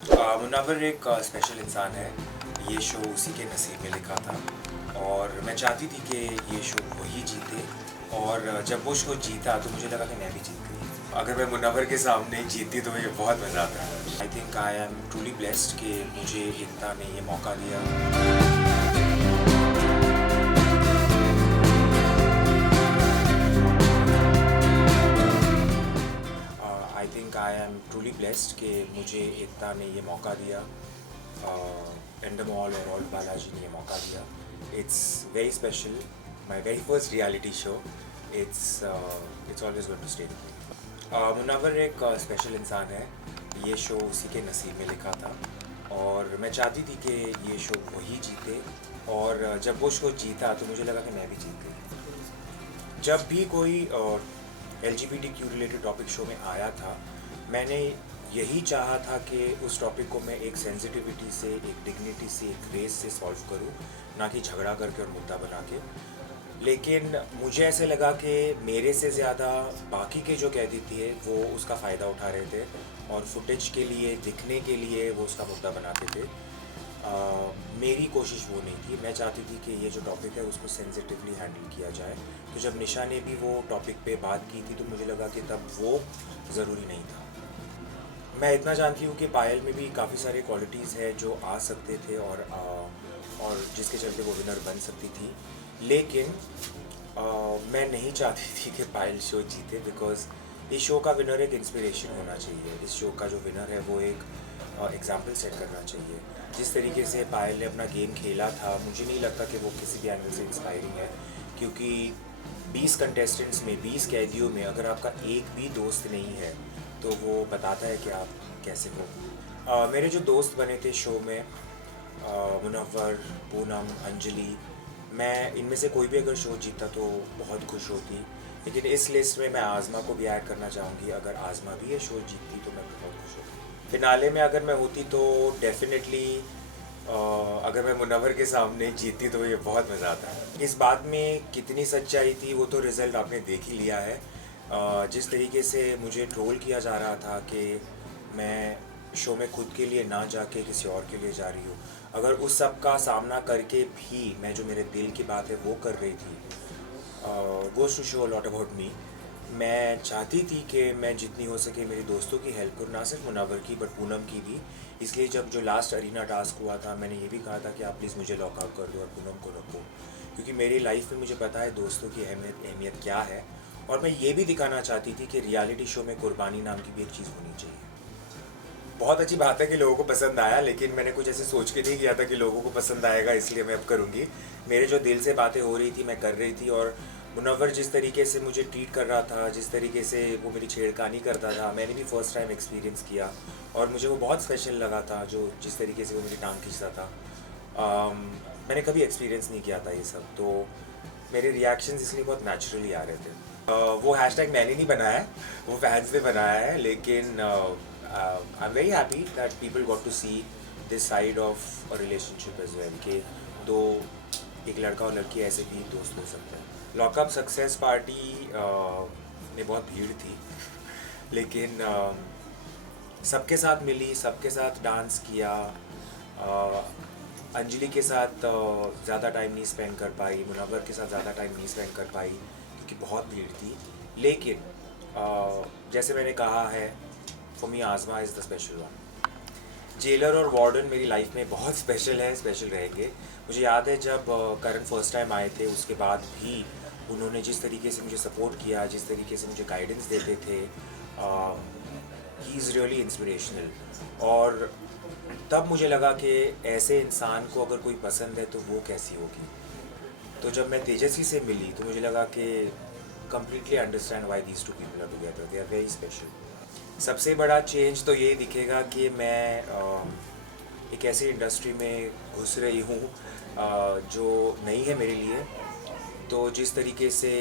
मुनव्वर एक स्पेशल इंसान है। ये शो उसी के नसीब में लिखा था और मैं चाहती थी कि ये शो वही जीते और जब वो शो जीता तो मुझे लगा कि मैं भी जीत गई। अगर मैं मुनव्वर के सामने जीतती तो मुझे बहुत मज़ा आता। I think I am truly blessed कि मुझे एकता ने ये मौका दिया। I think I am truly blessed कि मुझे एकता ने ये मौका दिया, एंडमॉल और ऑल्ट बालाजी ने ये मौका दिया। It's very special, my very first reality show. It's always going to stay. Munawar एक स्पेशल इंसान है। ये शो उसी के नसीब में लिखा था और मैं चाहती थी कि ये शो वही जीते और जब वो शो जीता तो मुझे लगा कि मैं भी जीत गई। जब भी कोई LGBTQ रिलेटेड टॉपिक शो में आया था, मैंने यही चाहा था कि उस टॉपिक को मैं एक सेंसिटिविटी से, एक डिग्निटी से, एक रेस से सॉल्व करूं, ना कि झगड़ा करके और मुद्दा बना के। लेकिन मुझे ऐसे लगा कि मेरे से ज़्यादा बाकी के जो कैदी थे वो उसका फ़ायदा उठा रहे थे और फुटेज के लिए, दिखने के लिए वो उसका मुद्दा बनाते थे। मेरी कोशिश वो नहीं थी। मैं चाहती थी कि ये जो टॉपिक है उसको सेंसिटिवली हैंडल किया जाए। तो जब निशा ने भी वो टॉपिक पे बात की थी तो मुझे लगा कि तब वो ज़रूरी नहीं था। मैं इतना जानती हूँ कि पायल में भी काफ़ी सारे क्वालिटीज़ हैं जो आ सकते थे और जिसके चलते वो विनर बन सकती थी। लेकिन मैं नहीं चाहती थी कि पायल शो जीते, बिकॉज़ इस शो का विनर एक इंस्पिरेशन होना चाहिए। इस शो का जो विनर है वो एक एग्जाम्पल सेट करना चाहिए। जिस तरीके से पायल ने अपना गेम खेला था, मुझे नहीं लगता कि वो किसी भी एंगल से इंस्पायरिंग है, क्योंकि 20 कंटेस्टेंट्स में, 20 कैदियों में अगर आपका एक भी दोस्त नहीं है तो वो बताता है कि आप कैसे हो। मेरे जो दोस्त बने थे शो में, मुनव्वर, पूनम, अंजलि, मैं इनमें से कोई भी अगर शो जीतता तो बहुत खुश होती। लेकिन इस लिस्ट में मैं आज़मा को भी ऐड करना चाहूँगी। अगर आज़मा भी ये शो जीतती तो मैं बहुत खुश होती। फिनाले में अगर मैं होती तो डेफिनेटली अगर मैं मुनव्वर के सामने जीतती तो ये बहुत मज़ा आता है। इस बात में कितनी सच्चाई थी वो तो रिज़ल्ट आपने देख ही लिया है। जिस तरीके से मुझे ट्रोल किया जा रहा था कि मैं शो में खुद के लिए ना जाके किसी और के लिए जा रही हूँ, अगर उस सब का सामना करके भी मैं जो मेरे दिल की बात है वो कर रही थी, goes to show a lot about me. मैं चाहती थी कि मैं जितनी हो सके मेरी दोस्तों की हेल्प करूँ, ना सिर्फ मुनव्वर की बट पूनम की भी। इसलिए जब जो लास्ट अरीना टास्क हुआ था, मैंने ये भी कहा था कि आप प्लीज़ मुझे लॉकआउट कर दो और पूनम को रखो, क्योंकि मेरी लाइफ में मुझे पता है दोस्तों की अहमियत क्या है। और मैं ये भी दिखाना चाहती थी कि रियलिटी शो में कुर्बानी नाम की भी एक चीज़ होनी चाहिए। बहुत अच्छी बात है कि लोगों को पसंद आया, लेकिन मैंने कुछ ऐसे सोच के नहीं किया था कि लोगों को पसंद आएगा, इसलिए मैं अब करूँगी। मेरे जो दिल से बातें हो रही थी मैं कर रही थी, और मुनव्वर जिस तरीके से मुझे ट्रीट कर रहा था, जिस तरीके से वो मेरी छेड़खानी करता था, मैंने भी फर्स्ट टाइम एक्सपीरियंस किया और मुझे वो बहुत स्पेशल लगा था। जो जिस तरीके से वो मेरी टांग खींचता था, मैंने कभी एक्सपीरियंस नहीं किया था ये सब, तो मेरे रिएक्शंस इसलिए बहुत नेचुरली आ रहे थे। वो हैशटैग मैंने नहीं बनाया है, वो फैंस ने बनाया है, लेकिन I am very happy that people got to see this side of a relationship as well, कि दो एक लड़का और लड़की ऐसे भी दोस्त हो सकते हैं। लॉकअप सक्सेस पार्टी में बहुत भीड़ थी, लेकिन सबके साथ मिली, सबके साथ डांस किया। अंजलि के साथ ज़्यादा टाइम नहीं स्पेंड कर पाई, मुनव्वर के साथ ज़्यादा टाइम नहीं स्पेंड कर पाई क्योंकि बहुत भीड़ थी। लेकिन जैसे मैंने कहा है, फॉर मी आज़मा is the special one. Jailer और वार्डन मेरी लाइफ में बहुत स्पेशल है, स्पेशल रहेंगे। मुझे याद है जब करण फर्स्ट टाइम आए थे, उसके बाद भी उन्होंने जिस तरीके से मुझे सपोर्ट किया, जिस तरीके से मुझे गाइडेंस देते थे, ही इज़ रियली इंस्पिरेशनल। और तब मुझे लगा कि ऐसे इंसान को अगर कोई पसंद है तो वो कैसी होगी। तो जब मैं तेजस्वी से मिली तो मुझे लगा कि completely understand why these two people are together, they are very special. सबसे बड़ा चेंज तो ये दिखेगा कि मैं एक ऐसी इंडस्ट्री में घुस रही हूँ जो नई है मेरे लिए। तो जिस तरीके से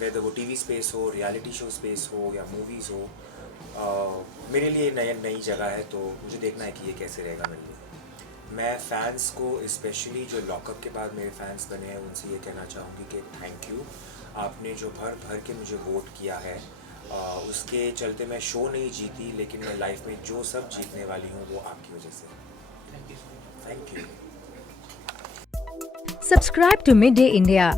वेदर वो टीवी स्पेस हो, रियलिटी शो स्पेस हो या मूवीज़ हो, मेरे लिए नई जगह है, तो मुझे देखना है कि ये कैसे रहेगा मेरे लिए। मैं फ़ैन्स को, स्पेशली जो लॉकअप के बाद मेरे फ़ैन्स बने हैं, उनसे ये कहना चाहूँगी कि थैंक यू। आपने जो भर भर के मुझे वोट किया है, उसके चलते मैं शो नहीं जीती, लेकिन मैं लाइफ में जो सब जीतने वाली हूँ वो आपकी वजह से। Thank you. Subscribe to Midday India.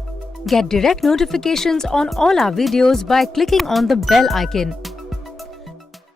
Get direct notifications on all our videos by clicking on the bell icon.